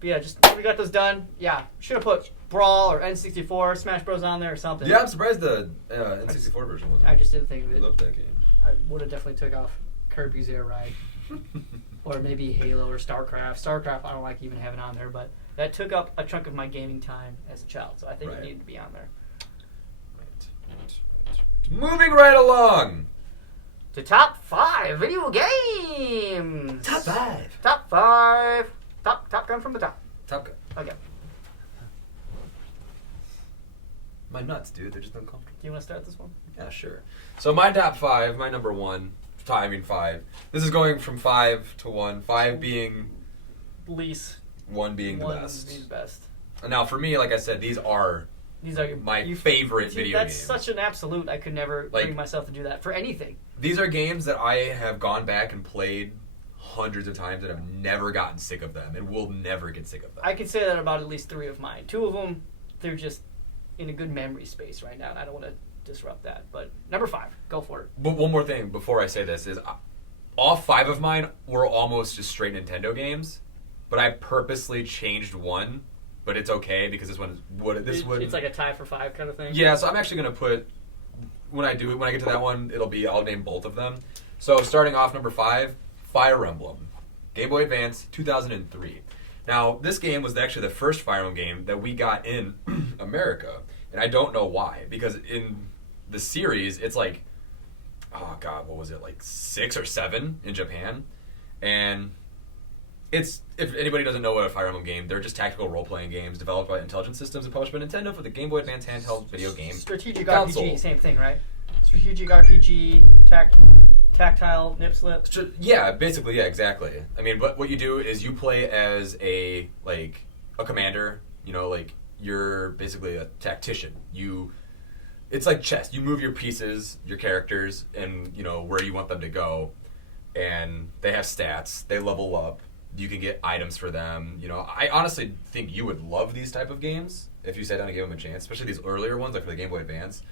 But yeah, just we got those done. Yeah, should have put Brawl or N64, Smash Bros on there or something. Yeah, I'm surprised the N64 version wasn't. I just didn't think of it. I love that game. I would have definitely took off Kirby's Air Ride. Or maybe Halo or StarCraft. StarCraft I don't like even having on there, but that took up a chunk of my gaming time as a child, so I think it needed to be on there. Right. Moving right along to top 5 video games. Top 5. Top 5. Top Gun from the top. Top Gun. Okay. My nuts, dude. They're just uncomfortable. Do you want to start this one? Yeah, sure. So my top 5, my number 1. I mean 5. This is going from 5 to 1. 5 being least. 1 being the best. Being the best. And now for me, like I said, these are my favorite video games. That's such an absolute. I could never bring myself to do that for anything. These are games that I have gone back and played hundreds of times and I've never gotten sick of them and will never get sick of them. I could say that about at least 3 of mine. 2 of them, they're just in a good memory space right now, and I don't want to disrupt that. But number 5, go for it. But one more thing before I say this is all 5 of mine were almost just straight Nintendo games, but I purposely changed one, but it's okay because this one is it's like a tie for 5 kind of thing. Yeah, so I'm actually going to put when I get to that one, I'll name both of them. So starting off number 5, Fire Emblem, Game Boy Advance, 2003. Now, this game was actually the first Fire Emblem game that we got in America, and I don't know why, because in the series, it's like, oh god, what was it, like 6 or 7 in Japan, and it's, if anybody doesn't know what a Fire Emblem game, they're just tactical role-playing games developed by Intelligent Systems and published by Nintendo for the Game Boy Advance handheld video game strategic console. RPG, same thing, right? Strategic RPG, tactile, nip slip. Yeah, basically, yeah, exactly. I mean, what you do is you play as a commander, you're basically a tactician. It's like chess. You move your pieces, your characters, and, where you want them to go, and they have stats, they level up, you can get items for them, I honestly think you would love these type of games if you sat down and gave them a chance, especially these earlier ones, like for the Game Boy Advance.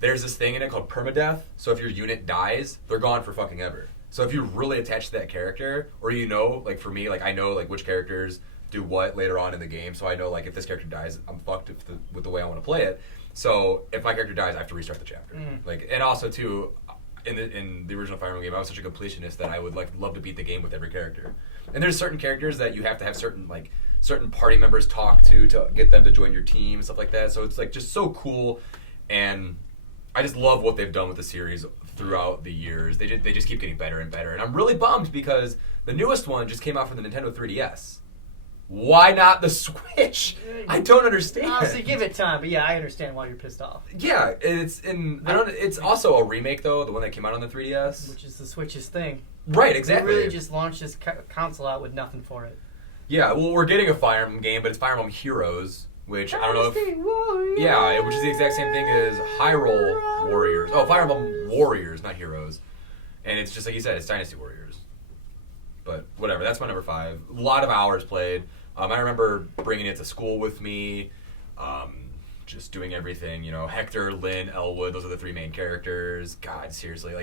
There's this thing in it called permadeath, so if your unit dies, they're gone for fucking ever. So if you're really attached to that character, or for me, I know which characters do what later on in the game, so I know if this character dies, I'm fucked with the way I want to play it. So if my character dies, I have to restart the chapter. And also too, in the original Fire Emblem game, I was such a completionist that I would love to beat the game with every character. And there's certain characters that you have to have certain party members talk to get them to join your team and stuff like that. So it's just so cool, and I just love what they've done with the series throughout the years. They just keep getting better and better. And I'm really bummed because the newest one just came out for the Nintendo 3DS. Why not the Switch? I don't understand. Honestly, give it time. But yeah, I understand why you're pissed off. Yeah, it's also a remake though, the one that came out on the 3DS, which is the Switch's thing. Right, exactly. They really just launched this console out with nothing for it. Yeah, well, we're getting a Fire Emblem game, but it's Fire Emblem Heroes, which I don't know if... Yeah, which is the exact same thing as Hyrule Warriors. Oh, Fire Emblem Warriors, not Heroes. And it's just like you said, it's Dynasty Warriors. But whatever, that's my number 5. A lot of hours played. I remember bringing it to school with me, just doing everything. Hector, Lynn, Elwood, those are the 3 main characters. God, seriously,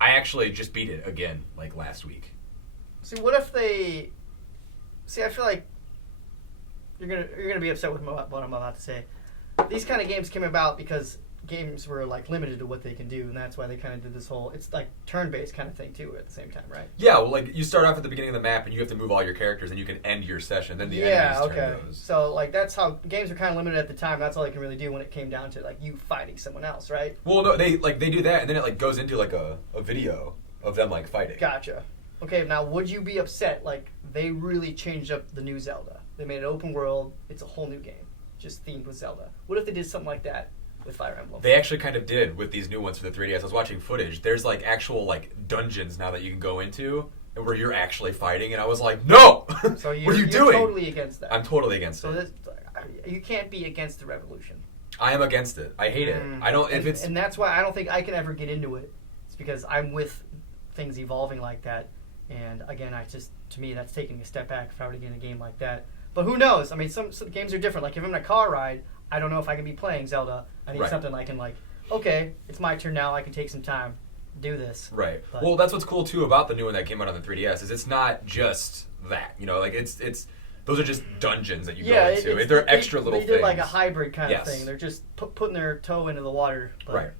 I actually just beat it again, last week. See, what if they... See, I feel like you're gonna be upset with what I'm about to say. These kind of games came about because games were limited to what they can do, and that's why they kind of did this whole turn-based kind of thing too at the same time, right? Yeah, well, you start off at the beginning of the map and you have to move all your characters, and you can end your session. Then the enemies turn those. So that's how games were kind of limited at the time. That's all they can really do when it came down to you fighting someone else, right? Well, no, they do that, and then it goes into a video of them fighting. Gotcha. Okay, now would you be upset they really changed up the new Zelda? They made it open world. It's a whole new game, just themed with Zelda. What if they did something like that with Fire Emblem? They actually kind of did with these new ones for the 3DS. I was watching footage. There's actual dungeons now that you can go into where you're actually fighting, and I was like, no! So what are you doing? You're totally against that. I'm totally against it. You can't be against the revolution. I am against it. I hate it. I don't. And that's why I don't think I can ever get into it. It's because I'm with things evolving like that. And again, to me, that's taking a step back if I were to get in a game like that. But who knows? I mean, some games are different. If I'm in a car ride, I don't know if I can be playing Zelda. I need something I can okay, it's my turn now. I can take some time, do this. Right. But, well, that's what's cool too about the new one that came out on the 3DS is it's not just that. It's Those are just dungeons that you Yeah, go into. They're extra little they things. did like a hybrid kind of Yes. thing. They're just putting their toe into the water. But Right.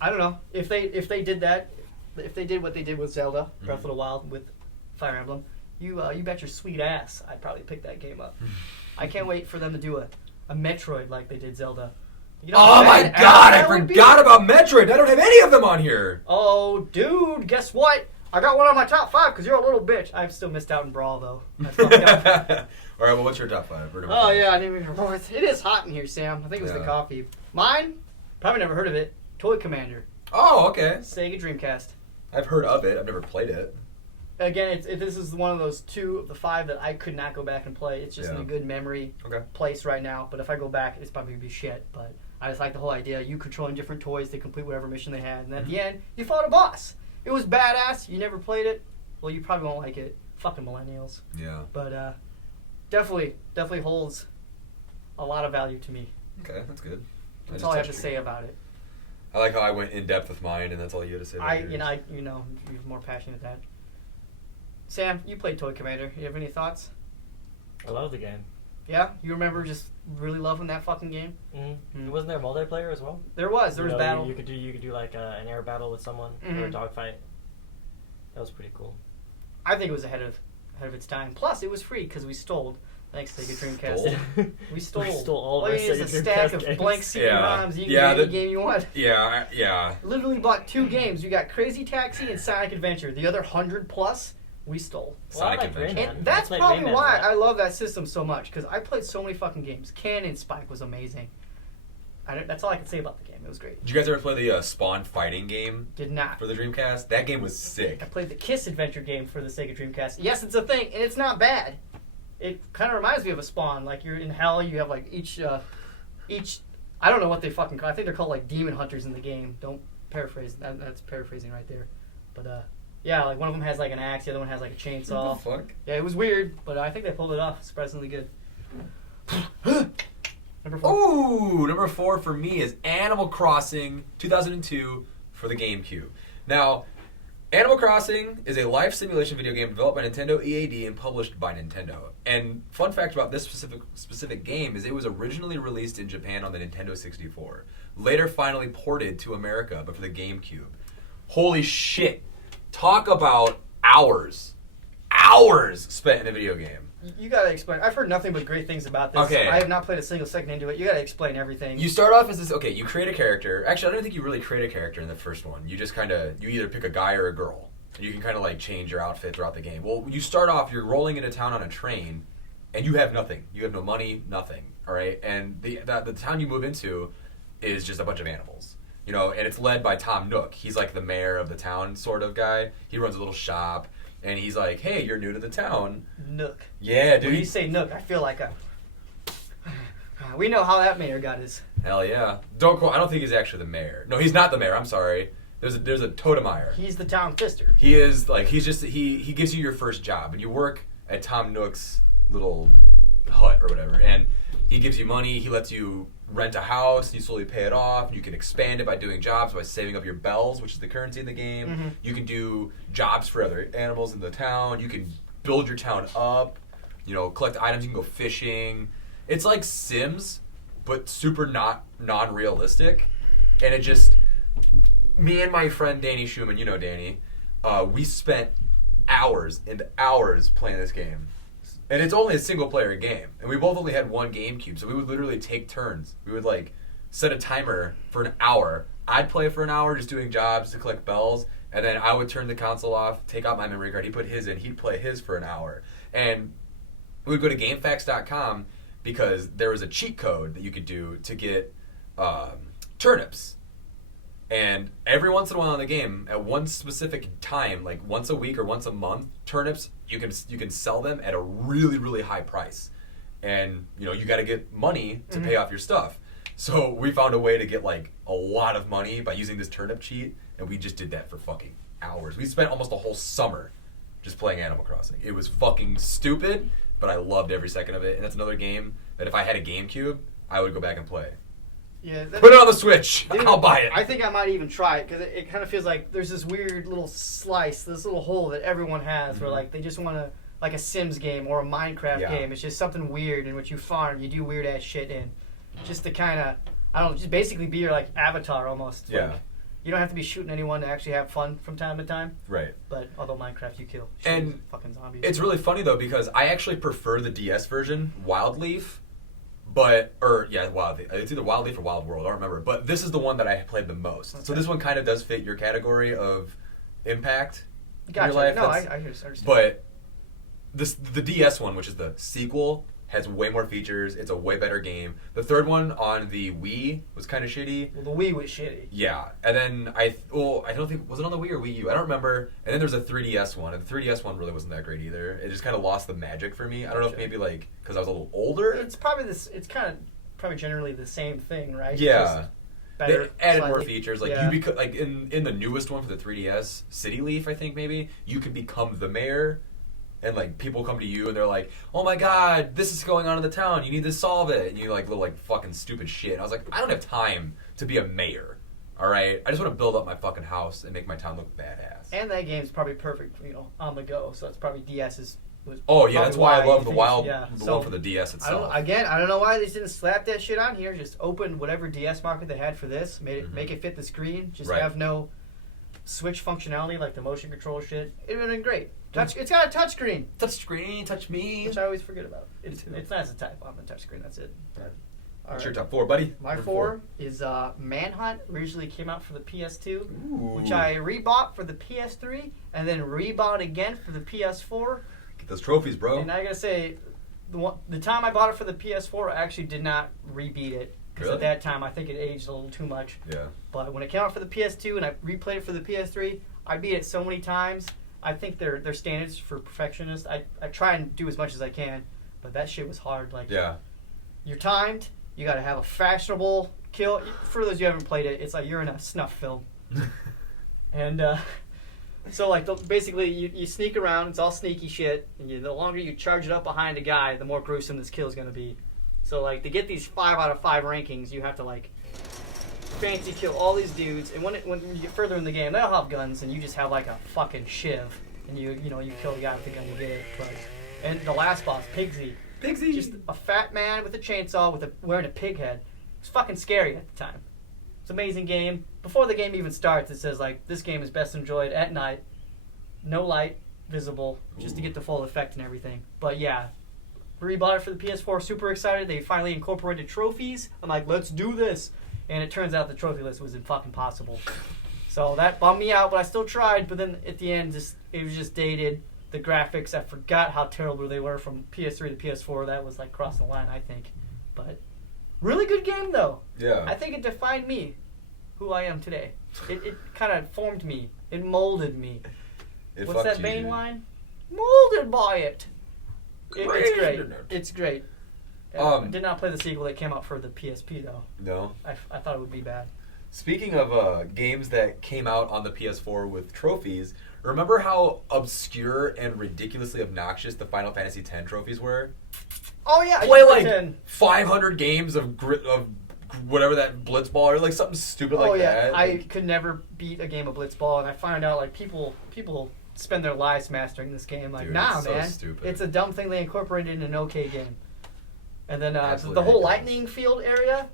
I don't know if they did that. If they did what they did with Zelda Breath of the Wild with Fire Emblem, you bet your sweet ass I'd probably pick that game up. I can't wait for them to do a Metroid like they did Zelda. You know, Oh my badass god, I that would be? forgot about Metroid. I don't have any of them on here. Oh, dude, guess what? I got one on my top 5 because you're a little bitch. I've still missed out in Brawl, though. That's fucked up. All right, well, what's your top 5? Oh, yeah, I didn't even remember. It is hot in here, Sam. I think it was the coffee. Mine? Probably never heard of it. Toy Commander. Oh, okay. Sega Dreamcast. I've heard of it. I've never played it. Again, this is one of those 2 of the 5 that I could not go back and play. It's just in a good memory place right now. But if I go back, it's probably going to be shit. But I just like the whole idea. You controlling different toys to complete whatever mission they had. And at the end, you fought a boss. It was badass. You never played it. Well, you probably won't like it. Fucking millennials. Yeah. But definitely holds a lot of value to me. Okay, that's good. That's all I have to say about it. I like how I went in depth with mine, and that's all you had to say about yours. You're more passionate than that. Sam, you played Toy Commander. You have any thoughts? I love the game. Yeah, you remember just really loving that fucking game? Mm-hmm. Wasn't there multiplayer as well? There was battle. You could do like an air battle with someone or a dogfight. That was pretty cool. I think it was ahead of its time. Plus, it was free because we stole. Thanks to Sega Dreamcast. We stole all of our Sega Sega a stack Dreamcast of blank CD-ROMs. You can get any game you want. Yeah. Literally bought 2 games. You got Crazy Taxi and Sonic Adventure. The other 100 plus, we stole. Sonic Adventure. And that's probably why I love that system so much, because I played so many fucking games. Cannon Spike was amazing. That's all I can say about the game. It was great. Did you guys ever play the Spawn fighting game? Did not. For the Dreamcast? That game was sick. I played the Kiss Adventure game for the Sega Dreamcast. Yes, it's a thing, and it's not bad. It kind of reminds me of a Spawn. Like, you're in hell, you have, like, each... I don't know what they fucking call. I think they're called, like, demon hunters in the game. Don't paraphrase. That's paraphrasing right there. But, yeah, like, one of them has, like, an axe. The other one has, like, a chainsaw. What the fuck? Yeah, it was weird, but I think they pulled it off surprisingly good. Number 4. Ooh, number 4 for me is Animal Crossing 2002 for the GameCube. Now, Animal Crossing is a life simulation video game developed by Nintendo EAD and published by Nintendo. And fun fact about this specific game is it was originally released in Japan on the Nintendo 64. Later finally ported to America, but for the GameCube. Holy shit. Talk about hours spent in a video game. You gotta explain. I've heard nothing but great things about this. Okay. I have not played a single second into it. You gotta explain everything. You start off as this, you create a character. Actually, I don't think you really create a character in the first one. You just you either pick a guy or a girl. And you can kind of like change your outfit throughout the game. Well, you start off, you're rolling into town on a train, and you have nothing. You have no money, nothing, all right? And the town you move into is just a bunch of animals. You know, and it's led by Tom Nook. He's like the mayor of the town sort of guy. He runs a little shop. And he's like, hey, you're new to the town. Nook. Yeah, dude. When you say Nook, I feel like we know how that mayor got his. Hell yeah. Don't quote. I don't think he's actually the mayor. No, he's not the mayor. I'm sorry. There's a Totemeyer. He's the town fister. He is like he gives you your first job, and you work at Tom Nook's little hut or whatever, and he gives you money. He lets you rent a house, and you slowly pay it off, and you can expand it by doing jobs, by saving up your bells, which is the currency in the game. Mm-hmm. You can do jobs for other animals in the town. You can build your town up, collect items. You can go fishing. It's like Sims, but super non-realistic. And it just... Me and my friend Danny Schumann, you know Danny, we spent hours and hours playing this game. And it's only a single-player game. And we both only had one GameCube, so we would literally take turns. We would, set a timer for an hour. I'd play for an hour just doing jobs to collect bells, and then I would turn the console off, take out my memory card, he'd put his in, he'd play his for an hour. And we would go to GameFAQs.com because there was a cheat code that you could do to get turnips. And every once in a while in the game, at one specific time, like once a week or once a month, turnips, you can sell them at a really, really high price. And, you got to get money to pay off your stuff. So we found a way to get, a lot of money by using this turnip cheat, and we just did that for fucking hours. We spent almost a whole summer just playing Animal Crossing. It was fucking stupid, but I loved every second of it. And that's another game that if I had a GameCube, I would go back and play. Yeah, put it on the Switch. Dude, I'll buy it. I think I might even try it because it kind of feels like there's this weird little slice, this little hole that everyone has where they just want to like a Sims game or a Minecraft Yeah. game. It's just something weird in which you farm, you do weird ass shit in, just to kind of, I don't know, just basically be your like avatar almost. Yeah. Like, you don't have to be shooting anyone to actually have fun from time to time. Right. But although Minecraft, you kill And fucking zombies. It's really funny though because I actually prefer the DS version, Wildleaf, Wildleaf. It's either Wildleaf or Wild World. I don't remember. But this is the one that I played the most. Okay. So this one kind of does fit your category of impact Gotcha. in your life. No, I understand. But the DS one, which is the sequel, has way more features. It's a way better game. The third one on the Wii was kind of shitty. Well, the Wii was shitty. Yeah, and then I don't think, was it on the Wii or Wii U? I don't remember. And then there's a 3DS one, and the 3DS one really wasn't that great either. It just kind of lost the magic for me. I don't know if maybe like because I was a little older. It's probably it's kind of probably generally the same thing, right? Yeah. Better, they added slightly. more features. Like you like in the newest one for the 3DS, City Leaf, I think maybe you can become the mayor. And like people come to you and they're like, "Oh my God, this is going on in the town. You need to solve it." And you like little like fucking stupid shit. And I was like, I don't have time to be a mayor. All right, I just want to build up my fucking house and make my town look badass. And that game's probably perfect, on the go. So it's probably DS's. Oh yeah, that's why I love the one for the DS itself. I don't know why they didn't slap that shit on here. Just open whatever DS market they had for this, make it fit the screen. Just have no Switch functionality like the motion control shit. It would have been great. It's got a touch screen. Touch screen, touch me. Which I always forget about. It's nice to type on the touch screen. That's it. What's your top 4, buddy? My four is Manhunt. Originally came out for the PS2, Ooh. which I rebought for the PS3, and then rebought again for the PS4. Get those trophies, bro. And I gotta say, the time I bought it for the PS4, I actually did not rebeat it. Because at that time, I think it aged a little too much. Yeah. But when it came out for the PS2 and I replayed it for the PS3, I beat it so many times. I think their standards for perfectionists. I try and do as much as I can, but that shit was hard. Like, you're timed. You got to have a fashionable kill. For those who haven't played it, it's like you're in a snuff film. And so like basically you sneak around. It's all sneaky shit. And the longer you charge it up behind a guy, the more gruesome this kill is going to be. So like to get these 5 out of 5 rankings, you have to like fancy kill all these dudes. And when you get further in the game, they all have guns, and you just have like a fucking shiv, and you kill the guy with the gun to get it. And the last boss, Pigsy, just a fat man with a chainsaw wearing a pig head. It was fucking scary at the time. It's an amazing game. Before the game even starts, it says like this game is best enjoyed at night, no light visible, just to get the full effect and everything. But yeah. Rebought it for the PS4, super excited. They finally incorporated trophies. I'm like, let's do this. And it turns out the trophy list was fucking impossible. So that bummed me out, but I still tried. But then at the end, it was just dated. The graphics, I forgot how terrible they were from PS3 to PS4. That was like crossing the line, I think. But really good game, though. Yeah. I think it defined me, who I am today. It kind of formed me. It molded me. What's that Bane line? Molded by it. It's great. It's great. I did not play the sequel that came out for the PSP, though. No? I thought it would be bad. Speaking of games that came out on the PS4 with trophies, remember how obscure and ridiculously obnoxious the Final Fantasy X trophies were? Oh, yeah. Play like 500 games of whatever that Blitzball or like something stupid like that. I could never beat a game of Blitzball, and I found out like people spend their lives mastering this game. Like, dude, nah, so man, stupid. It's a dumb thing they incorporated in an okay game. And then the Absolutely whole ridiculous. lightning field area,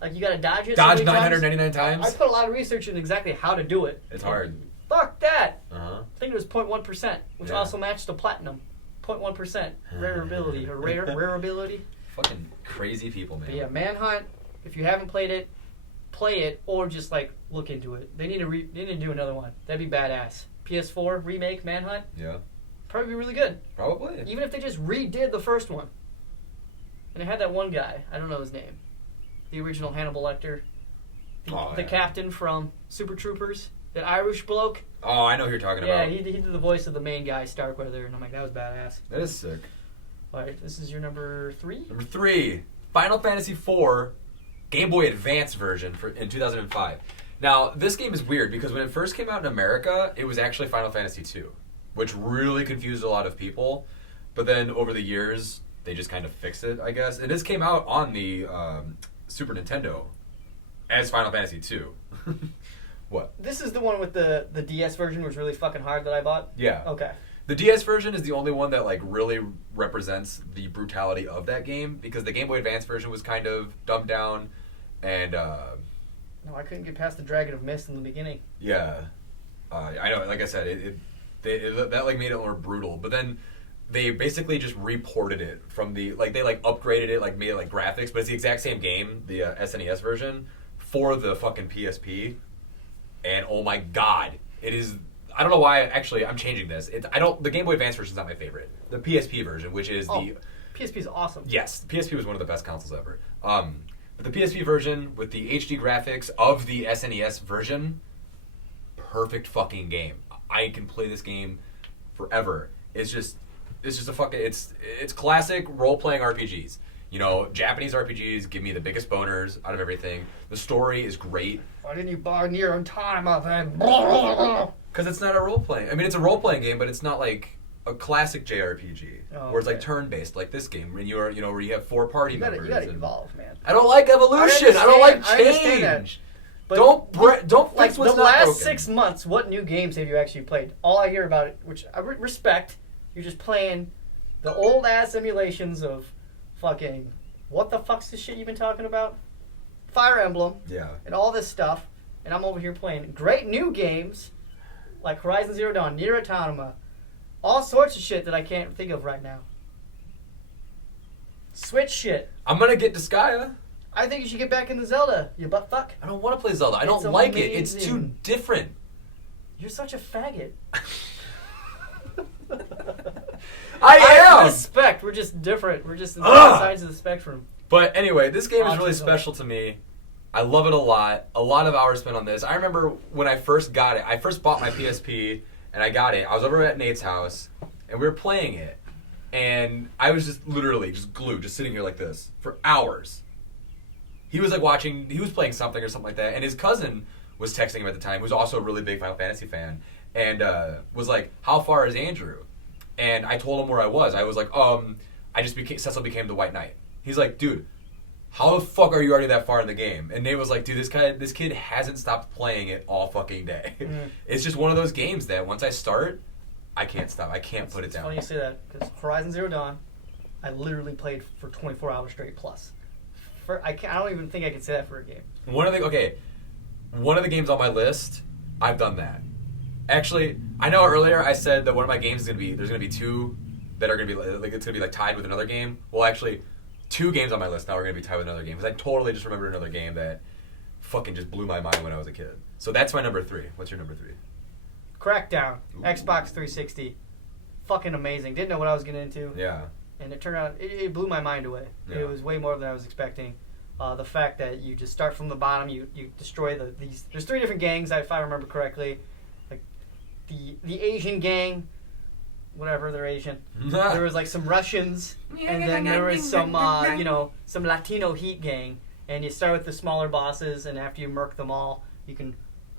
like you got to dodge it. Dodge so many 999 times. I put a lot of research in exactly how to do it. It's hard. Fuck that. Uh-huh. I think it was 0.1%, which also matched the platinum. 0.1% rareability or rareability. Fucking crazy people, man. But yeah, Manhunt. If you haven't played it, play it or just like look into it. They need to do another one. That'd be badass. PS4 remake Manhunt. Yeah. Probably be really good. Probably. Even if they just redid the first one. And it had that one guy. I don't know his name. The original Hannibal Lecter. The captain from Super Troopers. The Irish bloke. Oh, I know who you're talking about. Yeah, he did the voice of the main guy, Starkweather, and I'm like, that was badass. That is sick. Alright, this is your number 3? Number 3, Final Fantasy IV Game Boy Advance version in 2005. Now, this game is weird because when it first came out in America, it was actually Final Fantasy II, which really confused a lot of people. But then over the years, they just kind of fixed it, I guess. And this came out on the Super Nintendo as Final Fantasy II. What? This is the one with the DS version was really fucking hard that I bought? Yeah. Okay. The DS version is the only one that like really represents the brutality of that game because the Game Boy Advance version was kind of dumbed down, and No, I couldn't get past the Dragon of Mist in the beginning. yeah, I know. Like I said, that like made it more brutal. But then they basically just reported it from the like they like upgraded it, like made it like graphics, but it's the exact same game, the SNES version for the fucking PSP, and oh my god, it is. I don't know why. Actually, I'm changing this. The Game Boy Advance version is not my favorite. The PSP version, which is the PSP is awesome. Yes, the PSP was one of the best consoles ever. But the PSP version with the HD graphics of the SNES version, perfect fucking game. I can play this game forever. It's just a fucking it's classic role playing RPGs. You know, Japanese RPGs give me the biggest boners out of everything. The story is great. Why didn't you buy Nier Automata then? Because it's not a role playing. I mean, it's a role playing game, but it's not like a classic JRPG where it's like turn based like this game, and where you have 4 party members. You gotta evolve, man. I don't like evolution. I don't like change. But don't like fix what's the not last broken. 6 months. What new games have you actually played? All I hear about it, which I respect, you're just playing the old ass emulations of fucking what the fuck's this shit you've been talking about? Fire Emblem. Yeah. And all this stuff, and I'm over here playing great new games like Horizon Zero Dawn, Nier Automata, all sorts of shit that I can't think of right now. Switch shit. I'm gonna get Disgaea. I think you should get back into Zelda, you butt fuck. I don't want to play Zelda. I don't It's like it. It's amazing. too different. You're such a faggot. I am. Respect. We're just different. We're just on both sides of the spectrum. But anyway, this game is really Autism. special to me. I love it a lot. A lot of hours spent on this. I remember when I first got it. I first bought my PSP, and I got it. I was over at Nate's house, and we were playing it. And I was just literally just glued, just sitting here like this for hours. He was like watching, he was playing something or something like that, and his cousin was texting him at the time, who was also a really big Final Fantasy fan, and was like, "How far is Andrew?" And I told him where I was. I was like, Cecil became the White Knight. He's like, "Dude, how the fuck are you already that far in the game?" And Nate was like, "Dude, this kid hasn't stopped playing it all fucking day." It's just one of those games that once I start, I can't stop. I can't put it It's down. funny you say that, because Horizon Zero Dawn, I literally played for 24 hours straight plus. I don't even think I can say that for a game. One of the games on my list, I've done that. Actually, I know earlier I said that one of my games there's gonna be 2 that are gonna be like it's gonna be like tied with another game. Well, actually, 2 games on my list now are gonna be tied with another game because I totally just remembered another game that fucking just blew my mind when I was a kid. So that's my number 3. What's your number 3? Crackdown, Ooh. Xbox 360, fucking amazing. Didn't know what I was getting into. Yeah. And it turned out, it blew my mind away. Yeah. It was way more than I was expecting. The fact that you just start from the bottom, you destroy these. There's 3 different gangs, if I remember correctly. Like the Asian gang, whatever, they're Asian. There was like some Russians, and then there was some some Latino Heat gang. And you start with the smaller bosses, and after you murk them all, you can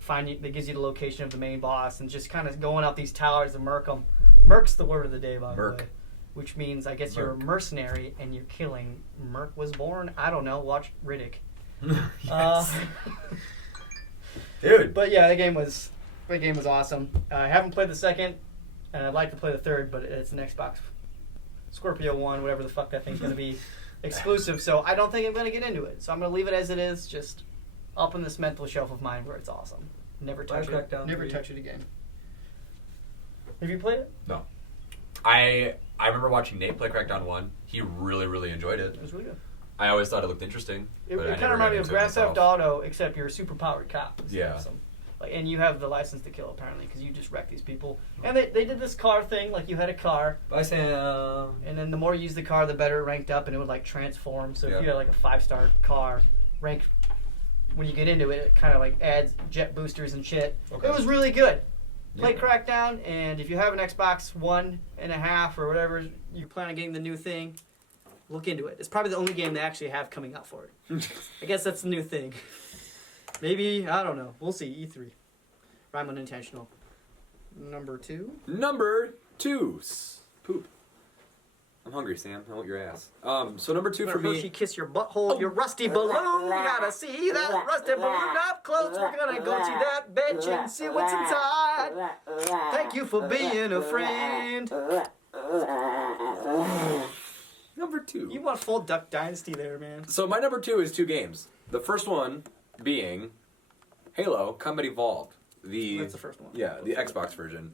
that gives you the location of the main boss, and just kind of going up these towers and murk them. Murk's the word of the day, by the way. Which means, I guess, you're a mercenary and you're killing. Merc was born? I don't know. Watch Riddick. Dude. But yeah, the game was awesome. I haven't played the second, and I'd like to play the third, but it's an Xbox Scorpio 1, whatever the fuck that thing's going to be, exclusive. So I don't think I'm going to get into it. So I'm going to leave it as it is, just up in this mental shelf of mine where it's awesome. Never touch it. Never touch it again. Have you played it? No. I remember watching Nate play Crackdown 1. He really, really enjoyed it. It was really good. I always thought it looked interesting. It kind of reminded me of Grand Theft Auto, except you're a super powered cop. It's Yeah. awesome. And you have the license to kill, apparently, because you just wreck these people. And they did this car thing, like you had a car. Bye, Sam. And then the more you use the car, the better it ranked up, and it would like transform. So if you had like a 5-star car, when you get into it, it kind of like adds jet boosters and shit. Okay. It was really good. Play Yeah. Crackdown, and if you have an Xbox 1.5 or whatever, you plan on getting the new thing, look into it. It's probably the only game they actually have coming out for it. I guess that's the new thing. Maybe, I don't know. We'll see. E3. Rhyme unintentional. Number 2. Number 2. Poop. I'm hungry, Sam. I want your ass. So number 2 for Hershey me. kiss your butthole, your rusty balloon. Gotta see that rusty balloon up close. We're gonna go to that bench and see what's inside. Thank you for being a friend. Number 2. You want full Duck Dynasty there, man. So my number 2 is 2 games. The first one being Halo Combat Evolved. That's the first one. Yeah, the Xbox version.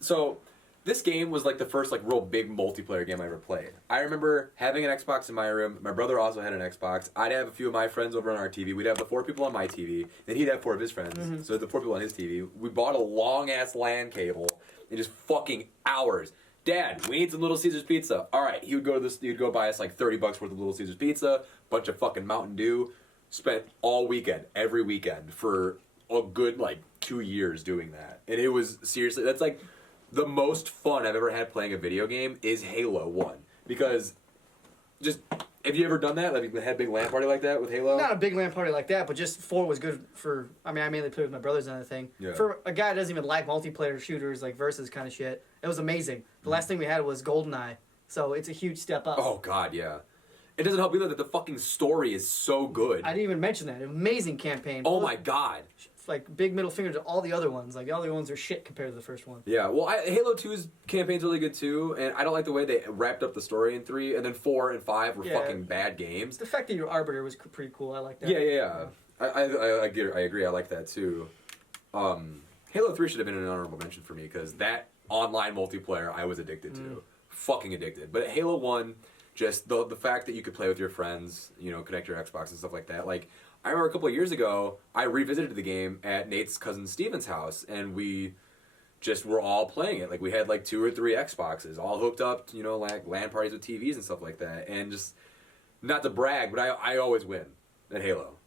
So this game was like the first like real big multiplayer game I ever played. I remember having an Xbox in my room. My brother also had an Xbox. I'd have a few of my friends over on our TV. We'd have the 4 people on my TV. Then he'd have 4 of his friends. Mm-hmm. So the 4 people on his TV. We bought a long ass LAN cable and just fucking hours. Dad, we need some Little Caesars pizza. All right, he would go to this. He'd go buy us like $30 worth of Little Caesars pizza, bunch of fucking Mountain Dew. Spent all weekend, every weekend for a good like 2 years doing that, and it was seriously. That's like the most fun I've ever had playing a video game is Halo 1 because just have you ever done that? Like had a big LAN party like that with Halo? Not a big LAN party like that, but just 4 was good for. I mean, I mainly played with my brothers and everything. Yeah. For a guy that doesn't even like multiplayer shooters like versus kind of shit, it was amazing. The last thing we had was GoldenEye, so it's a huge step up. Oh God, yeah. It doesn't help either that the fucking story is so good. I didn't even mention that. Amazing campaign. Oh my God. Like big middle finger to all the other ones. Like all the other ones are shit compared to the first one. Yeah, well, Halo 2's campaign's really good too, and I don't like the way they wrapped up the story in 3, and then 4 and 5 were fucking bad games. The fact that you're Arbiter was pretty cool. I like that. Yeah. I agree. I like that too. Halo 3 should have been an honorable mention for me because that online multiplayer I was addicted to, fucking addicted. But Halo 1, just the fact that you could play with your friends, you know, connect your Xbox and stuff like that. Like I remember a couple of years ago, I revisited the game at Nate's cousin Steven's house, and we just were all playing it. Like we had like 2 or 3 Xboxes all hooked up, you know, like LAN parties with TVs and stuff like that. And just not to brag, but I always win at Halo.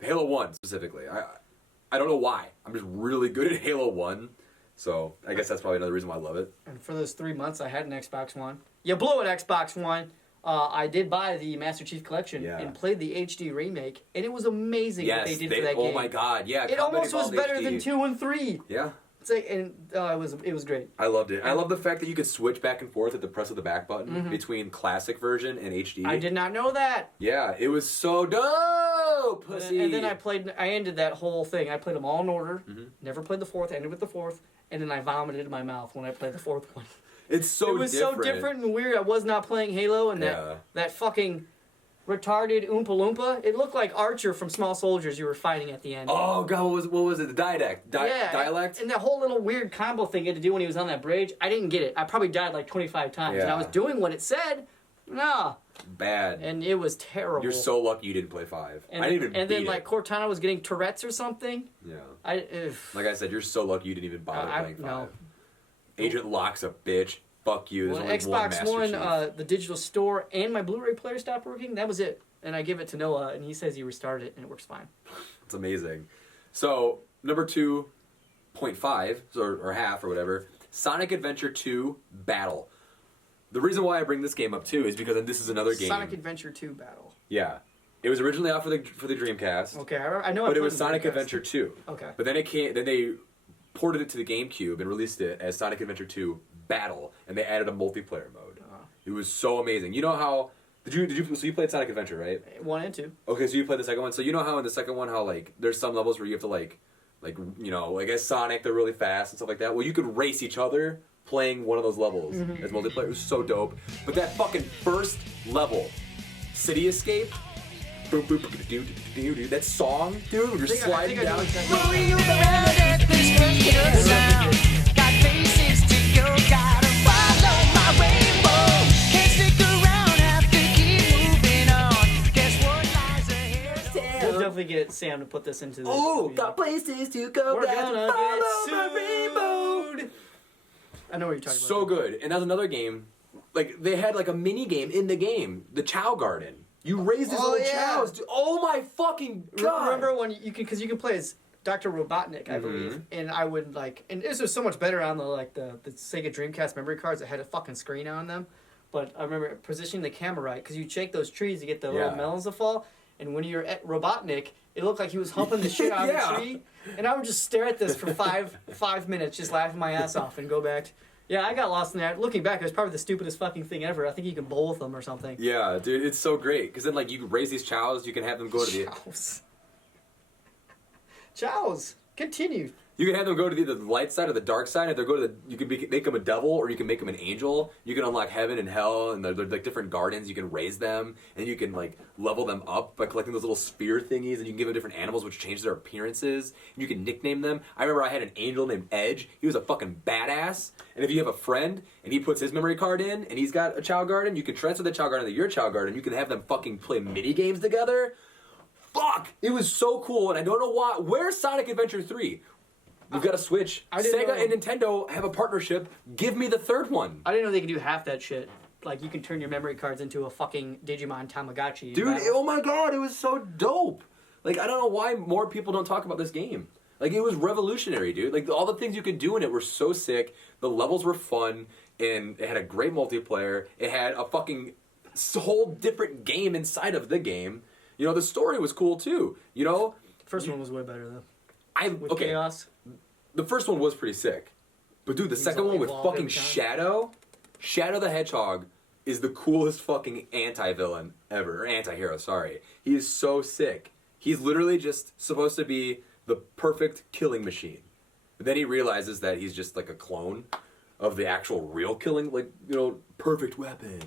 Halo 1 specifically. I don't know why. I'm just really good at Halo 1. So I guess that's probably another reason why I love it. And for those 3 months I had an Xbox One. You blew it, Xbox One. I did buy the Master Chief Collection and played the HD remake, and it was amazing what they did for that game. Oh my God, yeah. It almost was better than 2 and 3. Yeah. It's like, and it was great. I loved it. I love the fact that you could switch back and forth at the press of the back button between classic version and HD. I did not know that. Yeah, it was so dope, pussy. And then I ended that whole thing. I played them all in order. Never played the 4th, ended with the 4th, and then I vomited in my mouth when I played the 4th one. It's so different. It was so different and weird. I was not playing Halo, and that fucking retarded Oompa Loompa. It looked like Archer from Small Soldiers you were fighting at the end. Oh God, what was it? The dialect? And that whole little weird combo thing he had to do when he was on that bridge. I didn't get it. I probably died like 25 times, and I was doing what it said. No. Bad. And it was terrible. You're so lucky you didn't play 5. And, I didn't even And then beat like it. Cortana was getting Tourette's or something. Yeah. Like I said, you're so lucky you didn't even bother playing 5. No. Agent Locke's a bitch. Fuck you. There's When only one Xbox Master One, Chief. the digital store, and my Blu-ray player stopped working, that was it. And I give it to Noah, and he says he restarted it, and it works fine. It's amazing. So, number 2.5, or half, or whatever, Sonic Adventure 2 Battle. The reason why I bring this game up, too, is because this is another game. Sonic Adventure 2 Battle. Yeah. It was originally out for the Dreamcast. Okay, I know. But it was Sonic Adventure 2. Okay. But then they ported it to the GameCube and released it as Sonic Adventure 2 Battle, and they added a multiplayer mode. It was so amazing. You know how so you played Sonic Adventure, right? 1 and 2. Okay, so you played the second one. So you know how in the second one how like there's some levels where you have to like you know, like as Sonic they're really fast and stuff like that. Well, you could race each other playing one of those levels as multiplayer. It was so dope. But that fucking first level, City Escape, boom, boom, boom, doo, doo, doo, doo, that song, dude, we're just sliding down. Rolling around at this particular sound. Got places to go, gotta follow my rainbow. Can't stick around, have to keep moving on. Guess what lies ahead? We'll definitely get Sam to put this into the music. Got places to go, We're gotta gonna follow get my rainbow. sued. I know what you're talking about. So good. And that was another game. Like, they had like a mini game in the game, the Chow Garden. You raised these little chows. Dude. Oh my fucking God. Remember when you can play as Dr. Robotnik, I believe, and I would like, and this was so much better on the Sega Dreamcast memory cards that had a fucking screen on them. But I remember positioning the camera right because you shake those trees to get the little melons to fall. And when you're at Robotnik, it looked like he was humping the shit out of the tree. And I would just stare at this for five minutes, just laughing my ass off, and go back. Yeah, I got lost in that. Looking back, it was probably the stupidest fucking thing ever. I think you can bowl with them or something. Yeah, dude, it's so great. Because then, like, you can raise these chows, you can have them go to the... Chows. Continue. You can have them go to the light side or the dark side. If they go to you can make them a devil, or you can make them an angel. You can unlock heaven and hell, and they're like different gardens. You can raise them, and you can like level them up by collecting those little sphere thingies, and you can give them different animals, which change their appearances. And you can nickname them. I remember I had an angel named Edge. He was a fucking badass. And if you have a friend, and he puts his memory card in, and he's got a chow garden, you can transfer the chow garden to your chow garden. You can have them fucking play mini games together. Fuck! It was so cool, and I don't know why. Where's Sonic Adventure 3? We've got to switch. Sega and Nintendo have a partnership. Give me the third one. I didn't know they could do half that shit. Like, you can turn your memory cards into a fucking Digimon Tamagotchi. Dude, oh my god, it was so dope. Like, I don't know why more people don't talk about this game. Like, it was revolutionary, dude. Like, all the things you could do in it were so sick. The levels were fun, and it had a great multiplayer. It had a fucking whole different game inside of the game. You know, the story was cool, too. You know? First one was way better, though. Okay. Chaos. The first one was pretty sick. But dude, the second one with fucking Shadow the Hedgehog is the coolest fucking anti-villain ever. Or anti-hero, sorry. He is so sick. He's literally just supposed to be the perfect killing machine. But then he realizes that he's just like a clone of the actual real killing, like, you know, perfect weapon.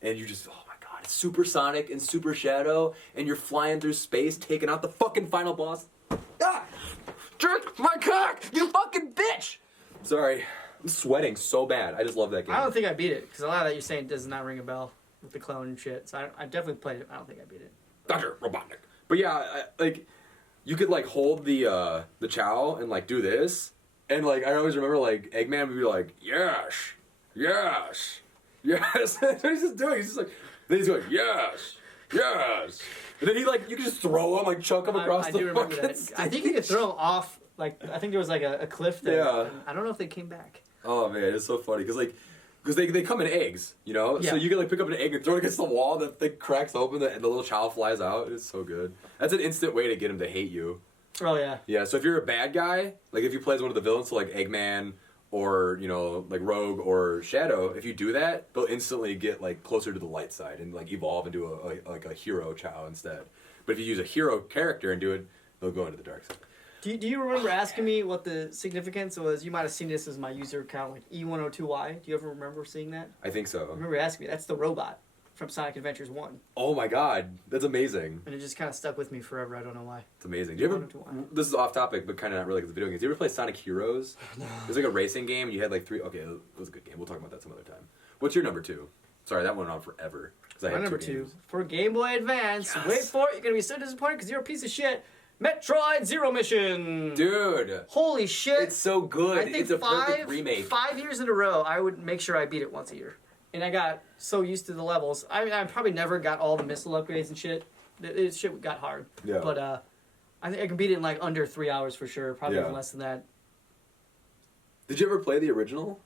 And you just, oh my god, it's Super Sonic and Super Shadow, and you're flying through space, taking out the fucking final boss. Ah! Drink my cock, you fucking bitch! Sorry, I'm sweating so bad. I just love that game. I don't think I beat it, because a lot of that you're saying does not ring a bell with the clone and shit. So I definitely played it. I don't think I beat it. Dr. Robotnik. But yeah, like, you could, like, hold the chow and, like, do this. And, like, I always remember, like, Eggman would be like, yes, yes, yes. That's what he's just doing. He's just like, then he's going, yes, yes. And then he, like, you can just throw him, like, chuck him across the fucking stage. I think you could throw him off, like, I think there was, like, a cliff there. Yeah. I don't know if they came back. Oh, man, it's so funny. Because they come in eggs, you know? Yeah. So you can, like, pick up an egg and throw it against the wall, and the thing cracks open, and the little chow flies out. It's so good. That's an instant way to get him to hate you. Oh, yeah. Yeah, so if you're a bad guy, like, if you play as one of the villains, so, like, Eggman, or, you know, like Rogue or Shadow, if you do that, they'll instantly get, like, closer to the light side and, like, evolve into a hero chow instead. But if you use a hero character and do it, they'll go into the dark side. Do you remember asking me what the significance was? You might have seen this as my user account, like E102Y. Do you ever remember seeing that? I think so. I remember asking me. That's the robot from Sonic Adventures 1. Oh my god, that's amazing. And it just kind of stuck with me forever. I don't know why. It's amazing. Do you ever? E102Y. This is off topic, but kind of not really because it's video games. Do you ever play Sonic Heroes? No. It was like a racing game. You had like 3. Okay, it was a good game. We'll talk about that some other time. What's your number 2? Sorry, that went on forever. I My had number 2 2 games. for Game Boy Advance. Yes. Wait for it. You're gonna be so disappointed because you're a piece of shit. Metroid Zero Mission. Dude, Holy shit! it's so good. I think It's a perfect remake. 5 years in a row, I would make sure I beat it once a year. And I got so used to the levels. I probably never got all the missile upgrades and shit. It shit got hard. Yeah. But I think I can beat it in like under 3 hours for sure. Probably Yeah. even less than that. Did you ever play the original?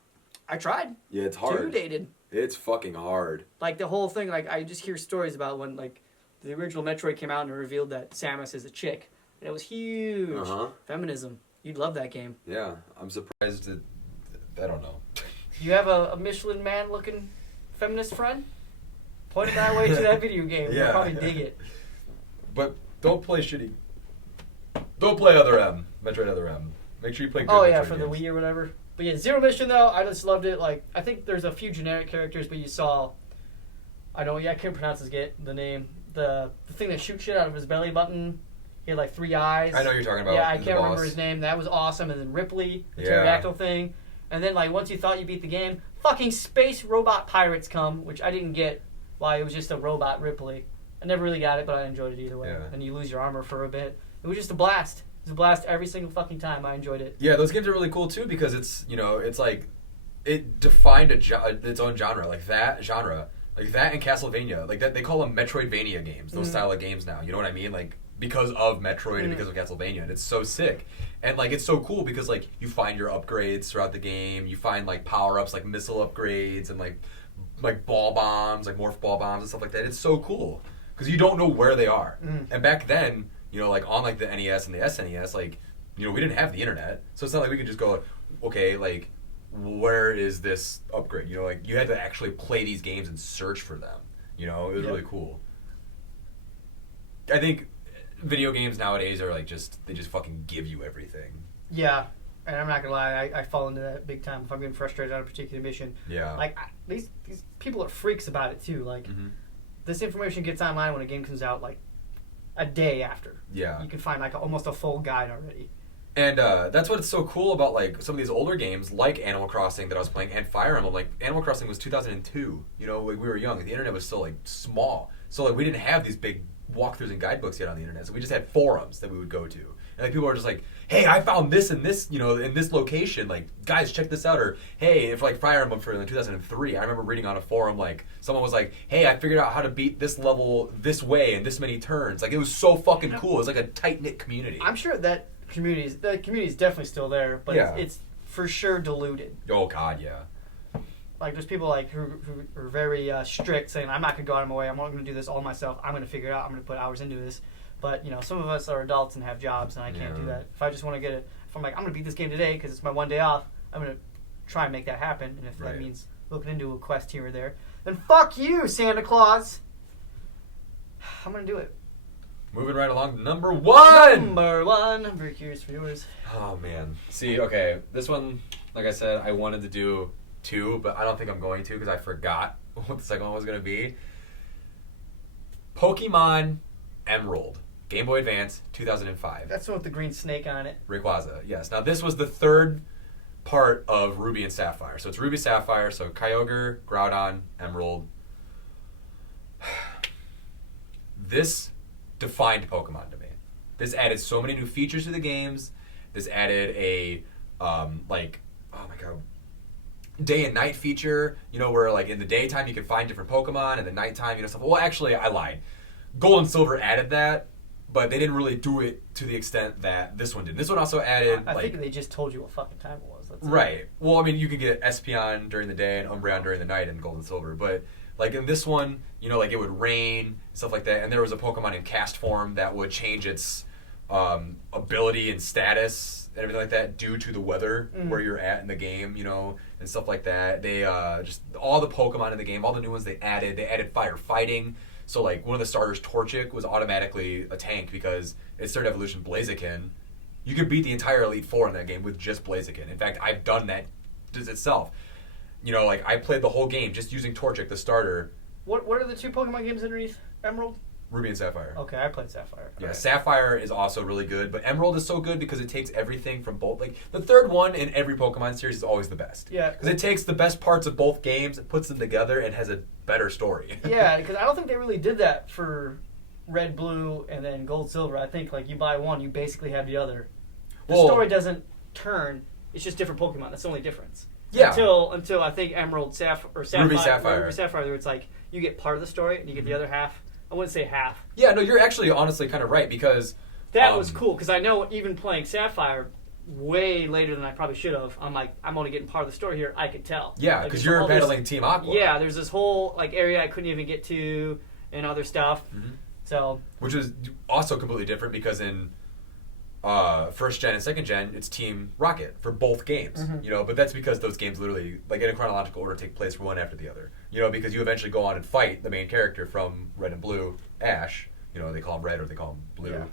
I tried. Yeah, it's hard. Two dated. It's fucking hard. Like the whole thing. Like I just hear stories about when like the original Metroid came out and it revealed that Samus is a chick. And it was huge. Uh-huh. Feminism. You'd love that game. Yeah, I'm surprised. I don't know. You have a Michelin man looking feminist friend? Point it that way to that video game. Yeah. You'll probably dig it. But don't play shitty. Don't play Other M. Metroid Other M. Make sure you play good Oh yeah, Metroid for the games. Wii or whatever. But yeah, Zero Mission though, I just loved it. Like I think there's a few generic characters, but you saw, I can't pronounce the name. The thing that shoots shit out of his belly button. He had like 3 eyes. I know you're talking about. Yeah, I the can't remember boss. his name. That was awesome. And then Ripley, the Yeah. pterodactyl thing. And then like once you thought you beat the game, fucking space robot pirates come, which I didn't get. Why it was just a robot Ripley. I never really got it, but I enjoyed it either way. Yeah. And you lose your armor for a bit. It was just a blast. It was a blast every single fucking time. I enjoyed it. Yeah, those games are really cool too because it's it's like it defined its own genre, like that genre, like that and Castlevania, like that they call them Metroidvania games, those style of games now. You know what I mean? Like because of Metroid and because of Castlevania, and it's so sick. And like it's so cool because like you find your upgrades throughout the game, you find like power ups like missile upgrades and like ball bombs, like morph ball bombs and stuff like that. It's so cool because you don't know where they are. And back then, like on like the NES and the SNES, like we didn't have the internet, so it's not like we could just go, okay, like where is this upgrade? You know, like you had to actually play these games and search for them. You know, it was really cool. I think video games nowadays are like they just fucking give you everything. Yeah, and I'm not gonna lie, I fall into that big time if I'm getting frustrated on a particular mission. Yeah. Like these people are freaks about it too. Like this information gets online when a game comes out like a day after. Yeah. You can find like almost a full guide already. And that's what's so cool about like some of these older games like Animal Crossing that I was playing and Fire Emblem. Like Animal Crossing was 2002. You know, like we were young. The internet was still like small, so like we didn't have these big walkthroughs and guidebooks yet on the internet. So we just had forums that we would go to, and like people were just like, "Hey, I found this and this, you know, in this location. Like, guys, check this out." Or, "Hey, if like Fire Emblem for 2003, I remember reading on a forum like someone was like, "Hey, I figured out how to beat this level this way in this many turns." Like it was so fucking cool. It was like a tight knit community. I'm sure that the community is definitely still there, but it's for sure diluted. Oh God, yeah. Like there's people like who are very strict, saying I'm not gonna go out of my way. I'm not gonna do this all myself. I'm gonna figure it out. I'm gonna put hours into this. But you know, some of us are adults and have jobs, and I can't do that. If I just want to if I'm like I'm gonna beat this game today because it's my one day off, I'm gonna try and make that happen. And if that means looking into a quest here or there, then fuck you, Santa Claus. I'm gonna do it. Moving right along to number one. Number one. I'm very curious for yours. Oh man. See, okay, this one, like I said, I wanted to do 2, but I don't think I'm going to because I forgot what the second one was going to be. Pokemon Emerald, Game Boy Advance, 2005. That's the one with the green snake on it. Rayquaza, yes. Now this was the third part of Ruby and Sapphire. So it's Ruby, Sapphire, so Kyogre, Groudon, Emerald. This defined Pokemon to me. This added so many new features to the games. This added a, oh my god, day and night feature, you know, where like in the daytime you can find different Pokemon, and the nighttime, you know, stuff. Well, actually, I lied. Gold and Silver added that, but they didn't really do it to the extent that this one did. This one also added, I think they just told you what fucking time it was. That's right. Well, I mean, you could get Espeon during the day and Umbreon during the night in Gold and Silver, but like in this one, you know, like it would rain, stuff like that, and there was a Pokemon in cast form that would change its ability and status and everything like that due to the weather where you're at in the game, you know, and stuff like that. They just all the Pokemon in the game, all the new ones they added firefighting. So like one of the starters, Torchic, was automatically a tank because its third evolution, Blaziken, you could beat the entire Elite Four in that game with just Blaziken. In fact, I've done that just itself. You know, like I played the whole game just using Torchic, the starter. What are the 2 Pokemon games underneath Emerald? Ruby and Sapphire. Okay, I played Sapphire. Yeah, Right. Sapphire is also really good, but Emerald is so good because it takes everything from both. Like the third one in every Pokemon series is always the best. Yeah, because it takes the best parts of both games, puts them together, and has a better story. Yeah, because I don't think they really did that for Red, Blue, and then Gold, Silver. I think like you buy one, you basically have the other. The story doesn't turn; it's just different Pokemon. That's the only difference. Yeah. Until I think Emerald, Sapphire, Ruby, Sapphire. Ruby, Sapphire, where it's like you get part of the story and you get the other half. I wouldn't say half. Yeah, no, you're actually honestly kind of right because that was cool because I know even playing Sapphire way later than I probably should have. I'm like, I'm only getting part of the story here. I could tell. Yeah, because you're battling Team Aqua. Yeah, there's this whole like area I couldn't even get to and other stuff. Mm-hmm. So, which is also completely different because in first gen and second gen, it's Team Rocket for both games. Mm-hmm. You know, but that's because those games literally, like in a chronological order, take place one after the other. You know, because you eventually go on and fight the main character from Red and Blue, Ash. You know, they call him Red or they call him Blue.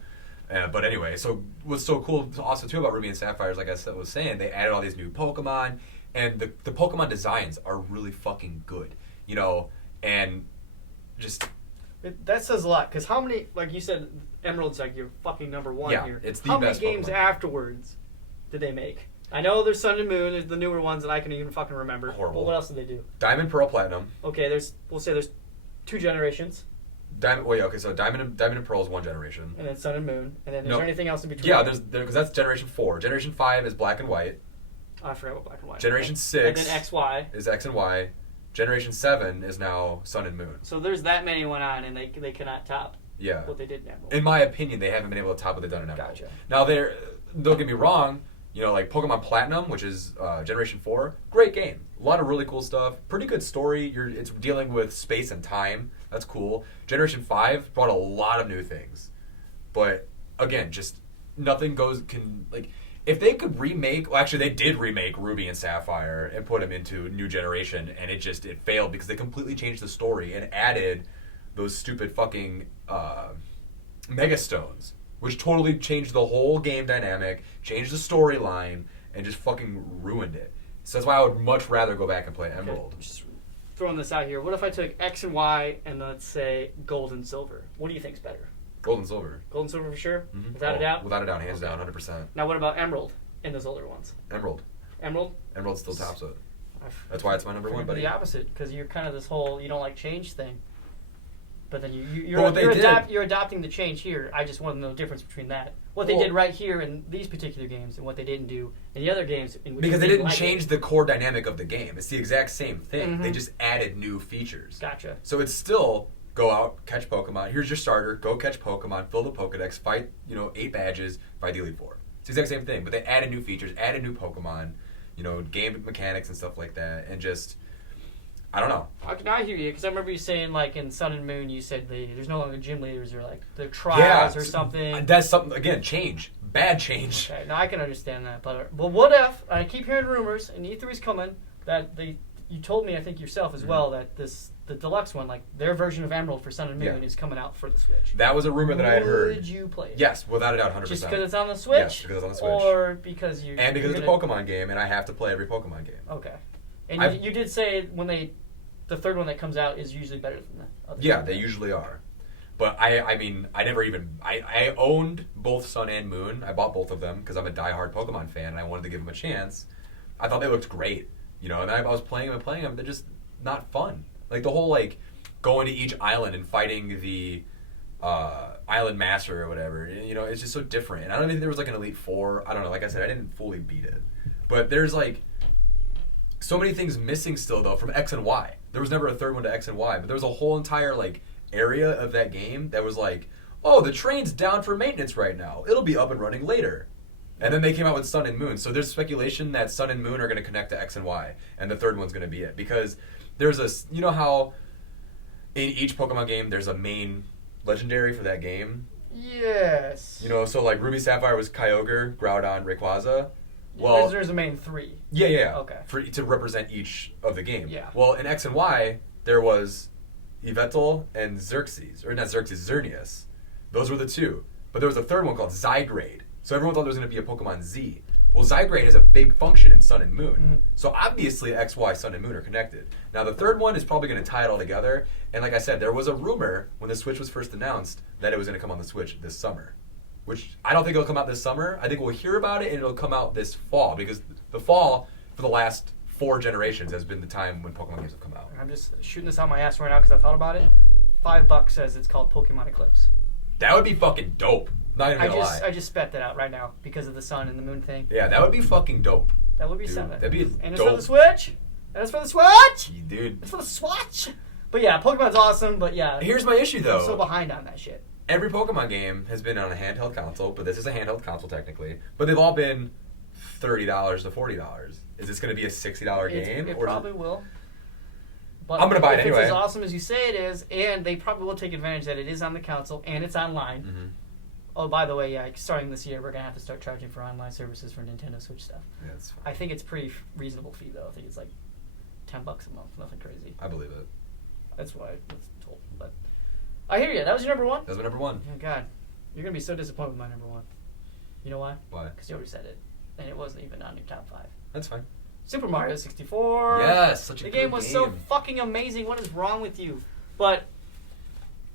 Yeah. But anyway, so what's so cool also too about Ruby and Sapphire is, like I was saying, they added all these new Pokemon, and the Pokemon designs are really fucking good. You know, and just that says a lot because how many, like you said, Emerald's like your fucking number one here. It's the how best many games Pokemon afterwards did they make? I know there's Sun and Moon. There's the newer ones that I can even fucking remember. Horrible. But what else did they do? Diamond, Pearl, Platinum. Okay, we'll say there's 2 generations. So Diamond and Pearl is one generation. And then Sun and Moon. And then is there anything else in between? Yeah, because that's Generation 4. Generation 5 is Black and White. I forgot what Black and White. Generation 6 and then XY is X and Y. Generation 7 is now Sun and Moon. So there's that many went on, and they cannot top what they did in Emerald. In my opinion, they haven't been able to top what they've done in Emerald. Gotcha. Now, don't get me wrong, you know, like Pokemon Platinum, which is Generation 4, great game. A lot of really cool stuff. Pretty good story. It's dealing with space and time. That's cool. Generation 5 brought a lot of new things. But, again, just nothing if they could remake, well, actually they did remake Ruby and Sapphire and put them into new generation, and it failed because they completely changed the story and added those stupid fucking Mega Stones, which totally changed the whole game dynamic, changed the storyline, and just fucking ruined it. So that's why I would much rather go back and play Emerald. Okay, just throwing this out here. What if I took X and Y and let's say gold and silver? What do you think's better? Gold and silver. Gold and silver for sure? Mm-hmm. Without a doubt? Without a doubt, hands down, 100%. Now what about emerald in those older ones? Emerald. Emerald? Emerald still tops it. That's why it's my number one, buddy. The opposite, because you're kind of this whole you don't like change thing. But then you're adopting the change here. I just want to know the difference between that. What they did right here in these particular games and what they didn't do in the other games. In which because they didn't change the core dynamic of the game. It's the exact same thing. Mm-hmm. They just added new features. Gotcha. So it's still go out, catch Pokemon. Here's your starter. Go catch Pokemon. Fill the Pokedex. Fight 8 badges. Fight the Elite Four. It's the exact same thing. But they added new features. Added new Pokemon. Game mechanics and stuff like that. And just... I don't know. I hear you, because I remember you saying, like, in Sun and Moon, you said there's no longer gym leaders, or, like, they're trials or something. That's something, again, change. Bad change. Okay, now I can understand that. But what if, I keep hearing rumors, and E3's coming, that you told me, I think yourself as well, that the deluxe one, like, their version of Emerald for Sun and Moon is coming out for the Switch. That was a rumor that I had heard. Would you play it? Yes, without a doubt, 100%. Just because it's on the Switch? Yes, because it's on the Switch. Or because you... And because it's a Pokemon game, and I have to play every Pokemon game. Okay. And you did say the third one that comes out is usually better than the other. Yeah, they usually are. But I owned both Sun and Moon. I bought both of them because I'm a diehard Pokemon fan and I wanted to give them a chance. I thought they looked great, and I was playing them. They're just not fun. Like the whole going to each island and fighting the island master or whatever. It's just so different. And I don't think there was an Elite Four. I don't know. Like I said, I didn't fully beat it, but there's so many things missing still though from X and Y. There was never a third one to X and Y, but there was a whole entire area of that game that was oh, the train's down for maintenance right now. It'll be up and running later. And then they came out with Sun and Moon. So there's speculation that Sun and Moon are going to connect to X and Y, and the third one's going to be it. Because there's how in each Pokemon game there's a main legendary for that game? Yes. So Ruby Sapphire was Kyogre, Groudon, Rayquaza. Well, there's a main 3. Yeah. Okay. To represent each of the game. Yeah. Well, in X and Y, there was Yveltal and Xerxes. Or not Xerxes, Xerneas. Those were the two. But there was a third one called Zygrade. So everyone thought there was going to be a Pokemon Z. Well, Zygrade has a big function in Sun and Moon. Mm-hmm. So obviously X, Y, Sun and Moon are connected. Now the third one is probably going to tie it all together. And like I said, there was a rumor when the Switch was first announced that it was going to come on the Switch this summer. Which I don't think it'll come out this summer. I think we'll hear about it and it'll come out this fall because the fall for the last 4 generations has been the time when Pokemon games have come out. I'm just shooting this out my ass right now because I thought about it. $5 says it's called Pokemon Eclipse. That would be fucking dope. Not even gonna lie. I just spat that out right now because of the sun and the moon thing. Yeah, that would be fucking dope. That would be something. That'd be and dope. It's for the Switch. And it's for the Switch. Dude. It's for the Switch. But yeah, Pokemon's awesome. But yeah. Here's my issue though. I'm so behind on that shit. Every Pokemon game has been on a handheld console, but this is a handheld console technically. But they've all been $30 to $40. Is this going to be a $60 game? It probably will. But I'm going to buy it if anyway. it's as awesome as you say it is, and they probably will take advantage that it is on the console and it's online. Mm-hmm. Oh, by the way, yeah, starting this year, we're going to have to start charging for online services for Nintendo Switch stuff. Yeah, that's fine. I think it's pretty reasonable fee, though. I think it's $10 a month. Nothing crazy. I believe it. That's what I was told. But I hear you. That was your number one? That was my number one. Oh, God. You're going to be so disappointed with my number one. You know why? Why? Because you already said it. And it wasn't even on your top 5. That's fine. Super Mario 64. Yes, such a the good game was so fucking amazing. What is wrong with you? But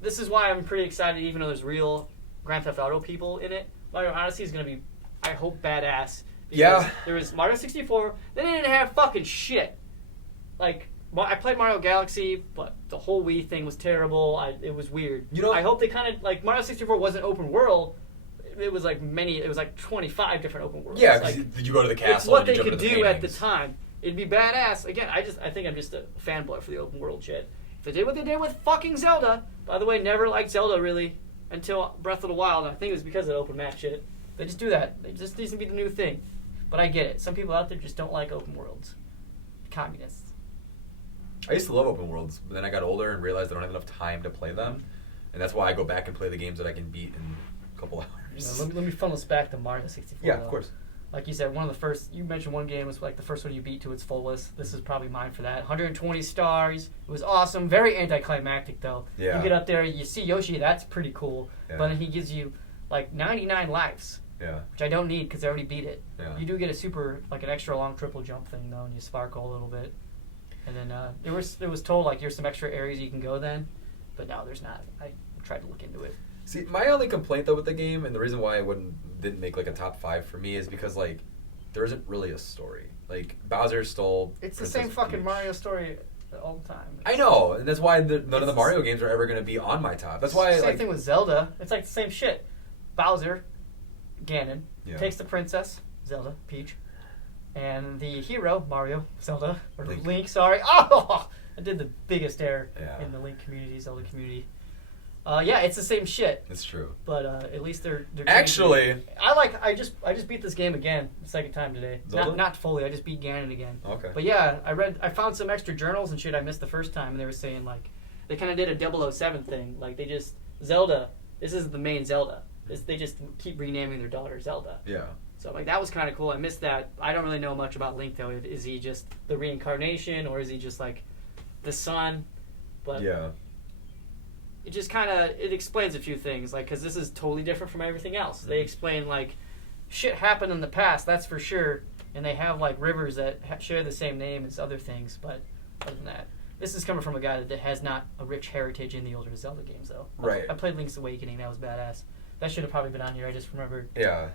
this is why I'm pretty excited, even though there's real Grand Theft Auto people in it. Mario Odyssey is going to be, I hope, badass. Yeah. There was Mario 64. They didn't have fucking shit. I played Mario Galaxy, but the whole Wii thing was terrible. It was weird. I hope they kind of, Mario 64 wasn't open world. It was 25 different open worlds. Yeah, because you go to the castle. It's what and you they jump could into the do at the paintings. time. It'd be badass. Again, I think I'm just a fanboy for the open world shit. If they did what they did with fucking Zelda, by the way, never liked Zelda really until Breath of the Wild. And I think it was because of the open map shit. They just do that. It just needs to be the new thing. But I get it. Some people out there just don't like open worlds. Communists. I used to love open worlds, but then I got older and realized I don't have enough time to play them. And that's why I go back and play the games that I can beat in a couple hours. Let me funnel us back to Mario 64. Yeah, though. of course. like you said, one of the first. You mentioned one game was like the first one you beat to its fullest. This is probably mine for that. 120 stars. It was awesome. Very anticlimactic though. Yeah. You get up there, you see Yoshi. That's pretty cool. Yeah. But then he gives you like 99 lives. Yeah. Which I don't need because I already beat it. Yeah. You do get a super, like an extra long triple jump thing though, and you sparkle a little bit. And then it was told like here's some extra areas you can go then, but no, there's not. I tried to look into it. See, my only complaint though with the game, and the reason why it didn't make like a top 5 for me, is because like there isn't really a story. Like Bowser stole. It's the Princess same fucking Peach. Mario story all the time. I know, and that's why none of the Mario games are ever going to be on my top. That's why Same like thing with Zelda. It's like the same shit. Bowser, Ganon, Yeah. takes the princess, Zelda, Peach, and the hero, Mario, Zelda, or Link, sorry. Oh! I did the biggest error in the Link community, Zelda community. Yeah, it's the same shit, it's true. but at least they're Actually, I just beat this game again the second time today. Zelda? Not fully. I just beat Ganon again. okay. But yeah, I found some extra journals and shit I missed the first time, and they were saying like they kind of did a 007 thing. Like they just Zelda. This is the main Zelda. They just keep renaming their daughter Zelda. Yeah. So like that was kind of cool. I missed that. I don't really know much about Link though. Is he just the reincarnation or is he just like the son? But Yeah. it just kind of it explains a few things like because this is totally different from everything else. They explain like shit happened in the past, that's for sure, and they have like rivers that share the same name as other things. But other than that, this is coming from a guy that has not a rich heritage in the older Zelda games though. Right. I played Link's Awakening. That was badass. That should have probably been on here. I just remembered. Yeah.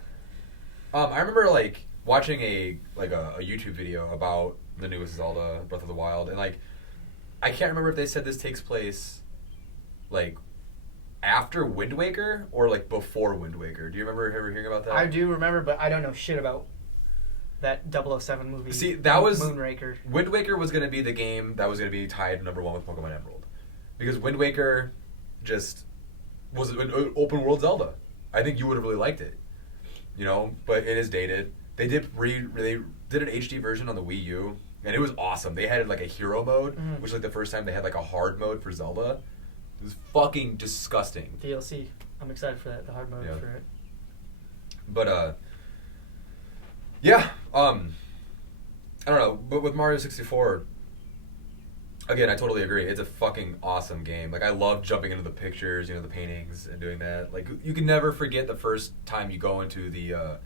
I remember like watching a YouTube video about the newest Zelda, Breath of the Wild, and like I can't remember if they said this takes place like after Wind Waker or like before Wind Waker. Do you remember ever hearing about that? I do remember, but I don't know shit about that 007 movie. See, that was Moonraker. Wind Waker was going to be the game that was going to be tied number 1 with Pokemon Emerald, because Wind Waker just was an open world Zelda. I think you would have really liked it, you know. But it is dated. They did did an HD version on the Wii U, and it was awesome. They had like a hero mode, which was like the first time they had like a hard mode for Zelda. It was fucking disgusting. DLC. I'm excited for that. The hard mode Yeah. for it. But yeah. I don't know. But with Mario 64, again, I totally agree. It's a fucking awesome game. Like I love jumping into the pictures, you know, the paintings, and doing that. Like you can never forget the first time you go into the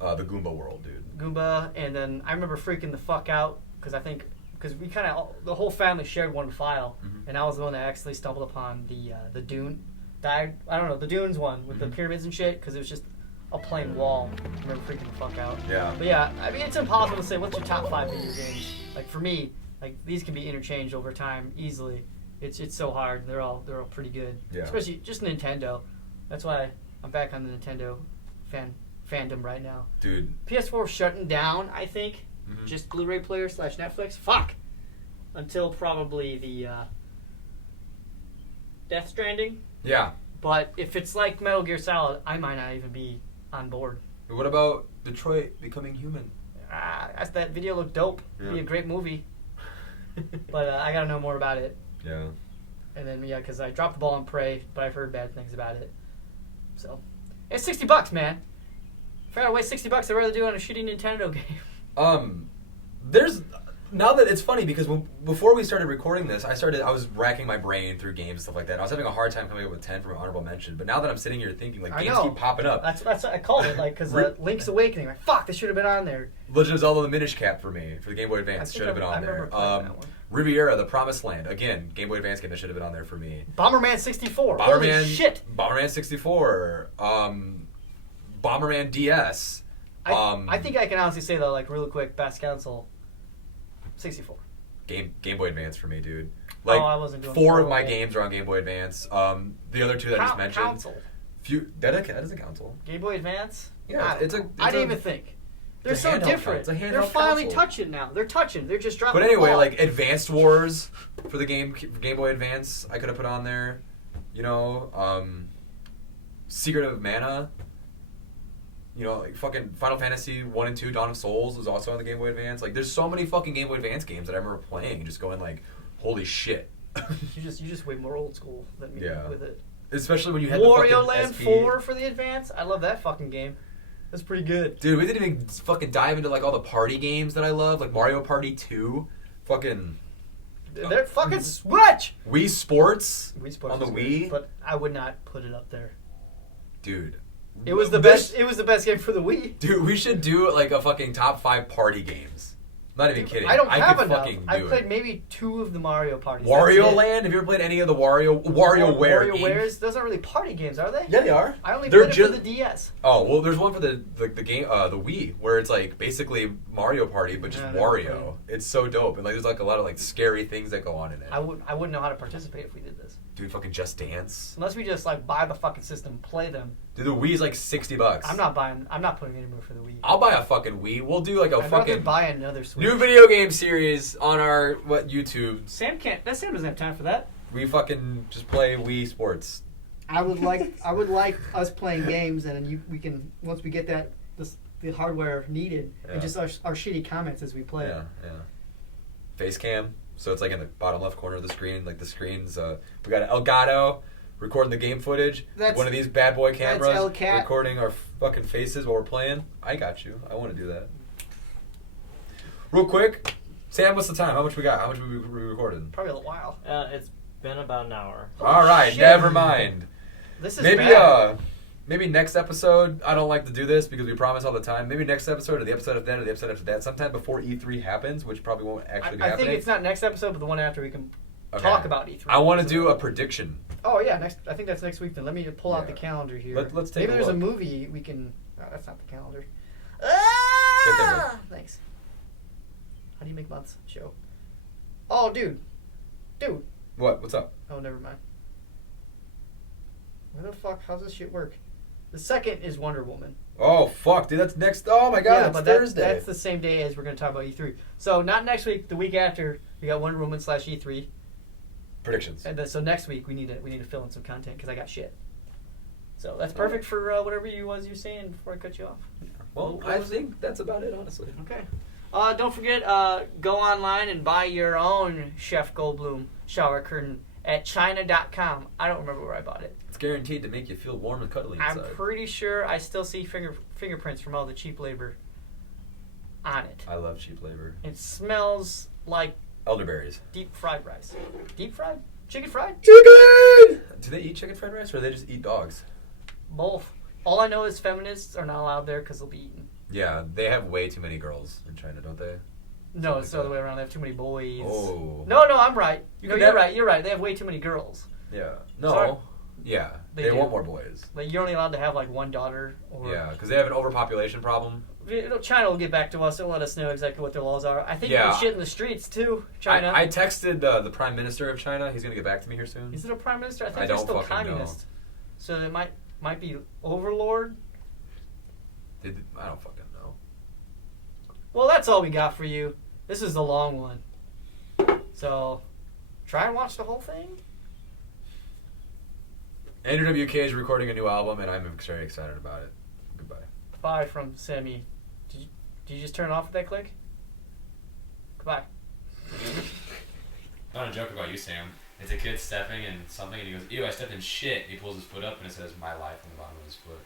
Goomba world, dude. Goomba, and then I remember freaking the fuck out because we kind of the whole family shared one file, and I was the one that actually stumbled upon the Dune. I don't know, the Dunes one with the pyramids and shit, because it was just a plain wall. I remember freaking the fuck out. Yeah. But yeah, I mean it's impossible to say what's your top 5 video games. Like for me, like these can be interchanged over time easily. It's so hard. They're all pretty good. Yeah. Especially just Nintendo. That's why I'm back on the Nintendo fandom right now. Dude. PS4 shutting down, I think. Just Blu-ray player / Netflix. Fuck. Until probably the Death Stranding. Yeah. But if it's like Metal Gear Solid, I might not even be on board. What about Detroit Becoming Human? That video looked dope. It'd be a great movie. But I gotta know more about it. Yeah. And then because I dropped the ball on Prey, but I've heard bad things about it. So it's $60, man. If I gotta waste $60, I'd rather do it on a shitty Nintendo game. There's now that it's funny because before we started recording this, I was racking my brain through games and stuff like that. And I was having a hard time coming up with 10 from an honorable mention. But now that I'm sitting here thinking, like, I games know. keep popping up. That's what I called it, like, because Link's Awakening. Like, fuck, this should have been on there. Legend of Zelda: The Minish Cap for me for the Game Boy Advance should have been I on remember there. playing that one. Riviera: The Promised Land, again, Game Boy Advance game that should have been on there for me. Bomberman 64. Holy shit. Bomberman 64. Bomberman DS. I think I can honestly say though, like real quick, best console, 64. Game Boy Advance for me, dude. Like I wasn't doing 4 of my horrible. games are on Game Boy Advance. The other 2 that I just mentioned. Console. That is a console. Game Boy Advance. Yeah, I didn't even think. They're it's a so handheld different. It's a handheld They're finally console. touching now. They're touching. They're just dropping. But anyway, the ball. like Advanced Wars for the Game Boy Advance, I could have put on there. You know, Secret of Mana. You know, like fucking Final Fantasy 1 and 2, Dawn of Souls was also on the Game Boy Advance. Like, there's so many fucking Game Boy Advance games that I remember playing and just going like, holy shit. you just way more old school than me with it. Especially when you had Wario the Land fucking 4 for the Advance. I love that fucking game. That's pretty good. Dude, we didn't even fucking dive into like all the party games that I love, like Mario Party 2, fucking They're fucking Switch. Wii Sports Wii Sports on the was Wii. good, but I would not put it up there. Dude. It was the best. It was the best game for the Wii. Dude, we should do like a fucking top 5 party games. I'm not even kidding. I don't have could enough. fucking I do played it. maybe 2 of the Mario parties. Wario That's it. Land? Have you ever played any of the WarioWare games? WarioWares? Those aren't really party games, are they? Yeah, they are. I only They're played it for the DS. Oh well, there's one for the game, the Wii, where it's like basically Mario Party, but just Yeah, I never played Wario. It's so dope, and like there's like a lot of like scary things that go on in it. I wouldn't know how to participate if we did this. Dude, fucking Just Dance. Unless we just like buy the fucking system, play them. Dude, the Wii's like $60. I'm not putting any more for the Wii. I'll buy a fucking Wii. We'll do like a I'd rather fucking buy another Switch. new video game series on our YouTube. Sam doesn't have time for that. We fucking just play Wii Sports. I would like us playing games, and then we can once we get the hardware needed, Yeah. and just our shitty comments as we play. Yeah, yeah. Face cam. So it's like in the bottom left corner of the screen. Like the screen's, we got an Elgato recording the game footage. That's- one of these bad boy cameras Elcat. recording our fucking faces while we're playing. I got you. I want to do that. Real quick, Sam, what's the time? How much we got? How much we recorded? Probably a while. It's been about an hour. All right, shit. never mind. This is Maybe bad. maybe next episode. I don't like to do this because we promise all the time. Maybe next episode or the episode of that or the episode after that, sometime before E3 happens, which probably won't actually be I happening. think it's not next episode, but the one after we can Okay. talk about E3. I want to do a prediction. Oh yeah, next. I think that's next week. Then let me pull out Yeah. the calendar here. Let's take Maybe a there's a look. movie we can. Oh, that's not the calendar. Get there, Ah! Thanks. How do you make months show? Oh, dude. What? What's up? Oh, never mind. Where the fuck? How's this shit work? The second is Wonder Woman. Oh fuck, dude, that's next. Oh my god, it's but Thursday. that's the same day as we're going to talk about E3. So not next week. The week after, we got Wonder Woman / E3, Predictions. and then so next week we need to fill in some content because I got shit. So that's perfect for whatever you saying before I cut you off. Well, I think that's about it, honestly. Okay. Don't forget, go online and buy your own Chef Goldblum shower curtain at china.com. I don't remember where I bought it. It's guaranteed to make you feel warm and cuddly I'm inside. pretty sure I still see fingerprints from all the cheap labor on it. I love cheap labor. It smells like Elderberries. deep fried rice. Deep fried? Chicken fried? Chicken! Do they eat chicken fried rice or do they just eat dogs? Both. All I know is feminists are not allowed there because they'll be eaten. Yeah, they have way too many girls in China, don't they? No, it's the other way around. They have too many boys. Oh. No, I'm right. You're right. You're right. They have way too many girls. Yeah. No. Sorry. Yeah. They They do. want more boys. Like, you're only allowed to have like one daughter. Or Yeah, because they have an overpopulation problem. China will get back to us. They'll let us know exactly what their laws are. I think Yeah. there's shit in the streets too. China. I texted the Prime Minister of China. He's going to get back to me here soon. Is it a prime minister? I think I they're don't still fucking know. communist. So it might be overlord. I don't fucking know. Well, that's all we got for you. This is the long one. So try and watch the whole thing. Andrew WK is recording a new album, and I'm very excited about it. Goodbye. Bye from Sammy. Did you just turn off with that click? Goodbye. Not a joke about you, Sam. It's a kid stepping in something, and he goes, "Ew, I stepped in shit." He pulls his foot up, and it says "My life" on the bottom of his foot.